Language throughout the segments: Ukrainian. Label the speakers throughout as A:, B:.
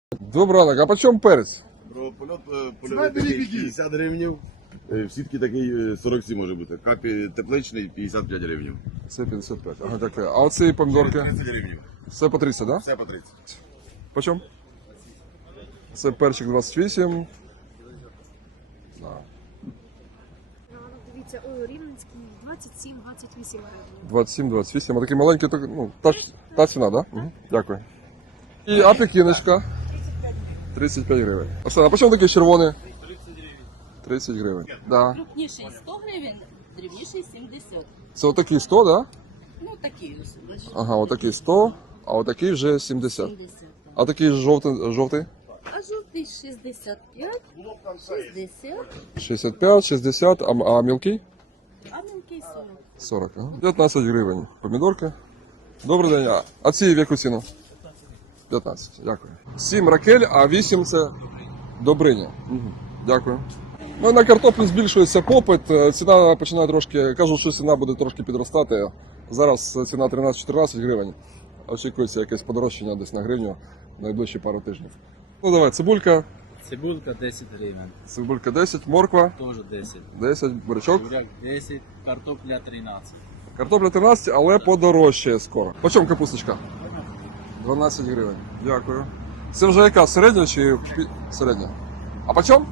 A: Добрий ранок, а по чому перець?
B: Про польот польовий такий 50 гривень. В сітки такий 47 може бути. Капі тепличний 55 гривень.
A: Це 55. Ага, так. А оці помідорки?
B: 30 гривень.
A: Все по 30, да?
B: Все по 30.
A: По чому? Це перчик 28. Да.
C: Дивіться, Рівненський 27-28 гривень.
A: 27, 28. А такі маленькі, так, ну, та ціна, да? Угу. Дякую. І апельсиночка. 35 гривень. Оксана, а по чому такі червоні? 30 гривень. Да.
D: Крупніший 100 гривень, дрібніший 70.
A: Це отакий 100, да?
D: Ну, такі ось. бачите.
A: Ага, отакий 100, а отакий вже 70.
D: 70. так.
A: А такий жовтий?
D: А жовтий 65, 60,
A: 65, 60, а мілкий?
D: а мілкий 40.
A: 40. Ага. 19 гривень. Помідорки. Добрий день. А ці в яку ціну? 15. Дякую. 7 ракель, а 8 це Добриня. Угу. Дякую. Ну, на картоплю збільшується попит, ціна починає трошки, кажуть, що ціна буде трошки підростати. Зараз ціна 13-14 гривень. Очікується якесь подорожчання десь на гривню в найближчі пару тижнів. Ну давай, цибулька.
E: Цибулька 10 гривень,
A: Цибулька 10, морква
E: теж 10.
A: 10, бурячок.
E: Буряк 10, картопля 13.
A: Картопля 13, але подорожчає скоро. По чому капусточка? 12 гривень. Дякую. Це вже яка? Середня чи середня? А по чому?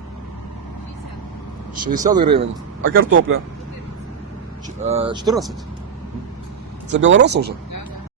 A: 60 гривень. А картопля? 14? Це білороса вже?